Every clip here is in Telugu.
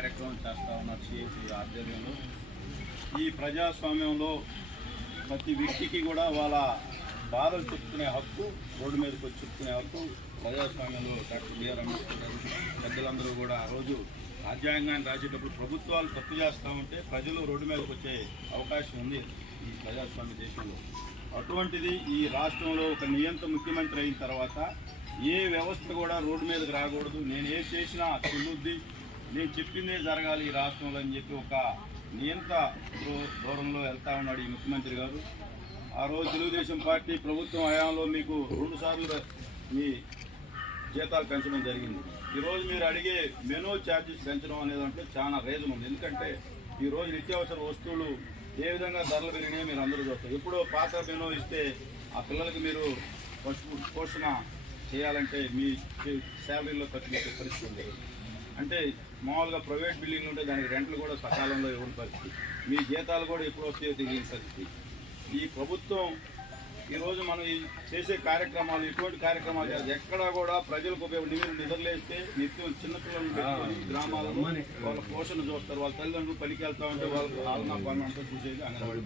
కార్యక్రమం చేస్తూ ఉన్నారు సిఐటి ఆధ్వర్యంలో. ఈ ప్రజాస్వామ్యంలో ప్రతి వ్యక్తికి కూడా వాళ్ళ బాధలు చెప్పుకునే హక్కు, రోడ్డు మీదకి వచ్చి చెప్పుకునే హక్కు ప్రజాస్వామ్యంలో డాక్టర్ బిఆర్ అంబేద్కర్ గారు పెద్దలందరూ కూడా ఆ రోజు రాజ్యాంగాన్ని రాసేటప్పుడు ప్రభుత్వాలు తప్పు చేస్తూ ఉంటే ప్రజలు రోడ్డు మీదకి వచ్చే అవకాశం ఉంది ఈ ప్రజాస్వామ్య దేశంలో. అటువంటిది ఈ రాష్ట్రంలో ఒక నియంత ముఖ్యమంత్రి అయిన తర్వాత ఏ వ్యవస్థ కూడా రోడ్డు మీదకి రాకూడదు, నేను ఏం చేసినా చెల్లుద్ది, నేను చెప్పిందే జరగాలి ఈ రాష్ట్రంలో అని చెప్పి ఒక నియంత దూరంలో వెళ్తా ఉన్నాడు ఈ ముఖ్యమంత్రి గారు. ఆ రోజు తెలుగుదేశం పార్టీ ప్రభుత్వం హయాంలో మీకు 2 సార్లు మీ జీతాలు పెంచడం జరిగింది. ఈరోజు మీరు అడిగే మెనూ ఛార్జెస్ పెంచడం అనేది అంటే చాలా రీజన్ ఉంది. ఎందుకంటే ఈరోజు నిత్యావసర వస్తువులు ఏ విధంగా ధరలు పెరిగినాయో మీరు అందరూ చూస్తారు. ఎప్పుడో పాత మెనూ ఇస్తే ఆ పిల్లలకి మీరు పోషణ చేయాలంటే మీ శాలరీలో ఖర్చు పెట్టే పరిస్థితి ఉంది. అంటే మామూలుగా ప్రైవేట్ బిల్డింగ్లు ఉంటే దానికి రెంట్లు కూడా సకాలంలో ఇవ్వని పరిస్థితి, మీ జీతాలు కూడా ఎప్పుడు వస్తాయో తెలియని పరిస్థితి. ఈ ప్రభుత్వం ఈరోజు మనం చేసే కార్యక్రమాలు ఇటువంటి కార్యక్రమాలు చేయాలి. ఎక్కడా కూడా ప్రజలకు ఉపయోగం నిద్రలేస్తే నిత్యం చిన్నపిల్లలను పెట్టుకొని గ్రామాలలో వాళ్ళ పోషణ చూస్తారు, వాళ్ళ తల్లిదండ్రులు పనికి వెళ్తా ఉంటే వాళ్ళకి ఆలనా పని అంతా చూసేది అంగన్వాడీ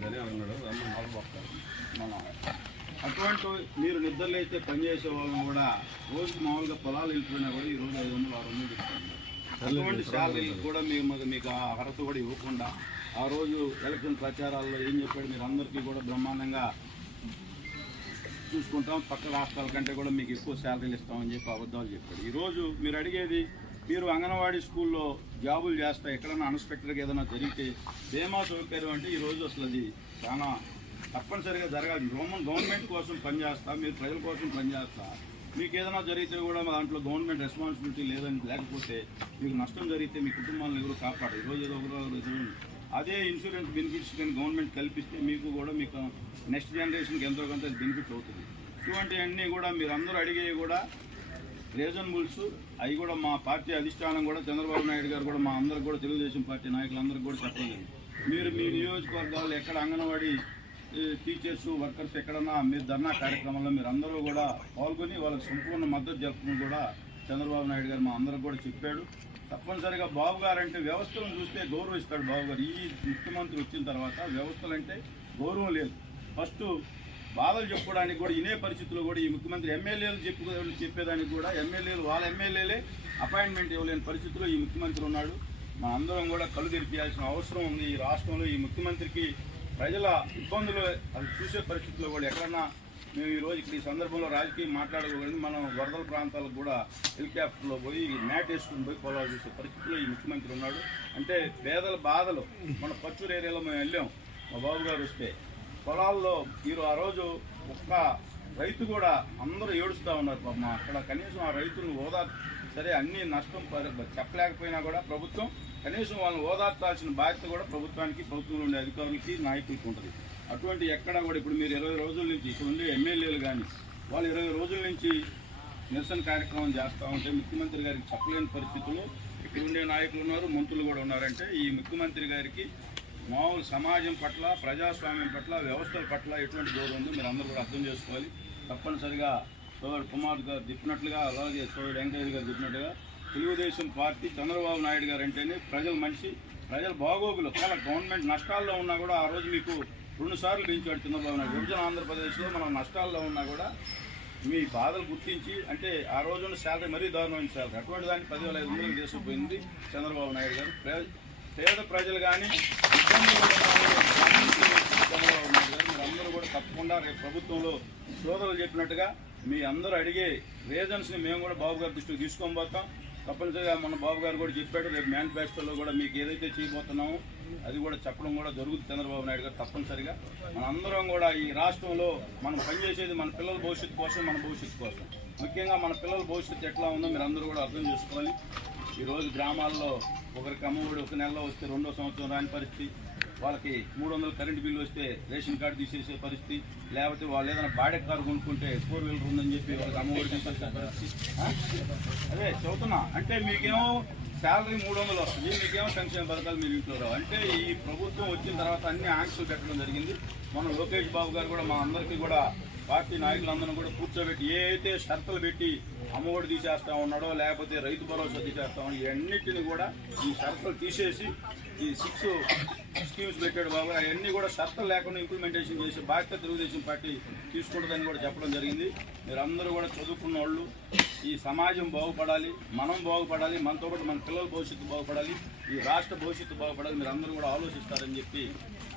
అటువంటి మీరు నిద్రలేస్తే పనిచేసే వాళ్ళని కూడా రోజు మామూలుగా పొలాలు వెళ్ళిపోయినా కూడా ఈరోజు 500-600 ఇస్తున్నారు. అటువంటి శాలరీలు కూడా మీకు ఆ అర్హత కూడా ఇవ్వకుండా ఆ రోజు ఎలక్షన్ ప్రచారాల్లో ఏం చెప్పాడు, మీరు అందరికీ కూడా బ్రహ్మాండంగా చూసుకుంటాం, పక్క రాష్ట్రాల కంటే కూడా మీకు ఎక్కువ శాలరీలు ఇస్తామని చెప్పి అబద్ధాలు చెప్పాడు. ఈరోజు మీరు అడిగేది, మీరు అంగన్వాడీ స్కూల్లో జాబులు చేస్తా ఎక్కడైనా అన్ఎక్స్పెక్టెడ్గా ఏదైనా జరిగితే బీమా సౌకర్యం అంటే ఈరోజు అసలు అది చాలా తప్పనిసరిగా జరగాలి. గవర్నమెంట్ కోసం పనిచేస్తా, మీరు ప్రజల కోసం పనిచేస్తా, మీకు ఏదైనా జరిగితే కూడా దాంట్లో గవర్నమెంట్ రెస్పాన్సిబిలిటీ లేకపోతే మీకు నష్టం జరిగితే మీ కుటుంబాలను ఎవరు కాపాడు. ఈరోజు ఏదో ఒకరోజు అదే ఇన్సూరెన్స్ బెనిఫిట్స్ కానీ గవర్నమెంట్ కల్పిస్తే మీకు కూడా మీకు నెక్స్ట్ జనరేషన్కి ఎంతో కొంత బెనిఫిట్ అవుతుంది. ఇటువంటివన్నీ కూడా మీరు అందరూ అడిగేవి కూడా రీజనబుల్స్, అవి కూడా మా పార్టీ అధిష్టానం కూడా చంద్రబాబు నాయుడు గారు కూడా మా అందరికి కూడా తెలుగుదేశం పార్టీ నాయకులందరికీ కూడా చెప్పలేదు. మీరు మీ నియోజకవర్గాలు ఎక్కడ అంగన్వాడీ టీచర్స్ వర్కర్స్ ఎక్కడన్నా మీరు ధర్నా కార్యక్రమంలో మీరు అందరూ కూడా పాల్గొని వాళ్ళకి సంపూర్ణ మద్దతు జరుపుకుని కూడా చంద్రబాబు నాయుడు గారు మా అందరికి కూడా చెప్పాడు. తప్పనిసరిగా బాబు గారు అంటే వ్యవస్థలను చూస్తే గౌరవిస్తాడు బాబు గారు. ఈ ముఖ్యమంత్రి వచ్చిన తర్వాత వ్యవస్థలంటే గౌరవం లేదు. ఫస్ట్ బాధలు చెప్పుకోవడానికి కూడా ఇనే పరిస్థితుల్లో కూడా ఈ ముఖ్యమంత్రి ఎమ్మెల్యేలు చెప్పేదానికి కూడా వాళ్ళ ఎమ్మెల్యేలే అపాయింట్మెంట్ ఇవ్వలేని పరిస్థితుల్లో ఈ ముఖ్యమంత్రి ఉన్నాడు. మా అందరం కూడా కళ్ళు తెరిపించాల్సిన అవసరం ఉంది. ఈ రాష్ట్రంలో ఈ ముఖ్యమంత్రికి ప్రజల ఇబ్బందులు అది చూసే పరిస్థితుల్లో కూడా ఎక్కడన్నా మేము ఈరోజు ఇక్కడ ఈ సందర్భంలో రాజకీయం మాట్లాడుకోగలిగి మనం వరదల ప్రాంతాలకు కూడా హెలికాప్టర్లో పోయి మ్యాట్ వేసుకుని పోయి పొలాలు చూసే పరిస్థితిలో ఈ ముఖ్యమంత్రి ఉన్నాడు. అంటే పేదల బాధలు మన పచ్చూరు ఏరియాలో మేము వెళ్ళాం, మా బాబు గారు వస్తే పొలాల్లో ఆ రోజు ఒక్క రైతు కూడా అందరూ ఏడుస్తూ ఉన్నారు పాపం. అక్కడ కనీసం ఆ రైతులను సరే అన్ని నష్టం చెప్పలేకపోయినా కూడా ప్రభుత్వం కనీసం వాళ్ళని ఓదార్చాల్సిన బాధ్యత కూడా ప్రభుత్వంలో ఉండే అధికారులకి నాయకులకి ఉంటుంది. అటువంటి ఎక్కడా కూడా ఇప్పుడు మీరు 20 రోజుల నుంచి ఇక్కడ ఉండే ఎమ్మెల్యేలు కానీ వాళ్ళు 20 రోజుల నుంచి నిరసన కార్యక్రమం చేస్తూ ఉంటే ముఖ్యమంత్రి గారికి చెప్పలేని పరిస్థితుల్లో ఇక్కడ ఉండే నాయకులు ఉన్నారు, మంత్రులు కూడా ఉన్నారంటే ఈ ముఖ్యమంత్రి గారికి మామూలు సమాజం పట్ల, ప్రజాస్వామ్యం పట్ల, వ్యవస్థల పట్ల ఎటువంటి గౌరవం ఉందో మీరు అందరూ కూడా అర్థం చేసుకోవాలి. తప్పనిసరిగా సోదరుడు కుమార్ గారు చెప్పినట్లుగా, అలాగే సోదరుడు వెంకయ్య గారు చెప్పినట్టుగా తెలుగుదేశం పార్టీ చంద్రబాబు నాయుడు గారు అంటేనే ప్రజల మనిషి, ప్రజల బాగోగులు. చాలా గవర్నమెంట్ నష్టాల్లో ఉన్నా కూడా ఆ రోజు మీకు 2 సార్లు పెంచాడు చంద్రబాబు నాయుడు. విభజన ఆంధ్రప్రదేశ్లో మనం నష్టాల్లో ఉన్నా కూడా మీ బాధలు గుర్తించి, అంటే ఆ రోజున శాలరీ మరీ దారుణమైన శాలరీ, అటువంటి దాన్ని 10,500 తీసుకుపోయింది చంద్రబాబు నాయుడు గారు. పేద ప్రజలు కానీ చంద్రబాబు నాయుడు గారు మీరు అందరూ కూడా తప్పకుండా రేపు ప్రభుత్వంలో సోదరులు చెప్పినట్టుగా మీ అందరూ అడిగే రీజన్స్ని మేము కూడా బాబు గారి దృష్టికి తీసుకొని పోతాం. తప్పనిసరిగా మన బాబు గారు కూడా చెప్పాడు, రేపు మేనిఫెస్టోలో కూడా మీకు ఏదైతే చేయబోతున్నామో అది కూడా చెప్పడం కూడా జరుగుతుంది చంద్రబాబు నాయుడు గారు. తప్పనిసరిగా మనందరం కూడా ఈ రాష్ట్రంలో మనం పనిచేసేది మన పిల్లల భవిష్యత్తు కోసం, మన భవిష్యత్తు కోసం. ముఖ్యంగా మన పిల్లల భవిష్యత్తు ఎట్లా ఉందో మీరు అందరూ కూడా అర్థం చేసుకోవాలి. ఈరోజు గ్రామాల్లో ఒకరికి అమ్మఒడి ఒక నెలలో వస్తే 2వ సంవత్సరం రాని పరిస్థితి, వాళ్ళకి 300 కరెంటు బిల్లు వస్తే రేషన్ కార్డు తీసేసే పరిస్థితి, లేకపోతే వాళ్ళు ఏదైనా బాడె కారు కొనుక్కుంటే 4 వీలర్ ఉందని చెప్పి వాళ్ళకి అమ్మఒడి తీసేసే పరిస్థితి. అదే చదువుతున్నా అంటే మీకేమో శాలరీ 300 వస్తుంది, మీకేమో సంక్షేమ పథకాలు మీరు ఇంట్లో రావు. అంటే ఈ ప్రభుత్వం వచ్చిన తర్వాత అన్ని ఆంక్షలు పెట్టడం జరిగింది. మన లోకేష్ బాబు గారు కూడా మా అందరికీ కూడా పార్టీ నాయకులందరూ కూడా కూర్చోబెట్టి ఏ అయితే షరతులు పెట్టి అమ్మఒడి తీసేస్తా ఉన్నాడో లేకపోతే రైతు భరోసా తీసేస్తామో ఇవన్నిటిని కూడా ఈ షరతులు తీసేసి ఈ 6 స్కీమ్స్ పెట్టాడు బాబు అవన్నీ కూడా షరతులు లేకుండా ఇంప్లిమెంటేషన్ చేసే బాధ్యత తెలుగుదేశం పార్టీ తీసుకుంటుందని కూడా చెప్పడం జరిగింది. మీరందరూ కూడా చదువుకున్న వాళ్ళు, ఈ సమాజం బాగుపడాలి, మనం బాగుపడాలి, మనతో పాటు మన పిల్లల భవిష్యత్తు బాగుపడాలి, ఈ రాష్ట్ర భవిష్యత్తు బాగుపడాలి, మీరు అందరూ కూడా ఆలోచిస్తారని చెప్పి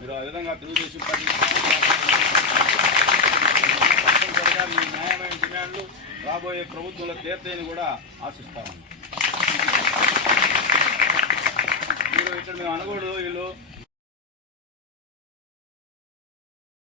మీరు ఆ విధంగా తెలుగుదేశం పార్టీ తప్పనిసరిగా మీ న్యాయమైన డిమాండ్లు రాబోయే ప్రభుత్వంలో తీర్తాయని కూడా ఆశిస్తామని. మీరు ఇక్కడ మేము అనకూడదు, వీళ్ళు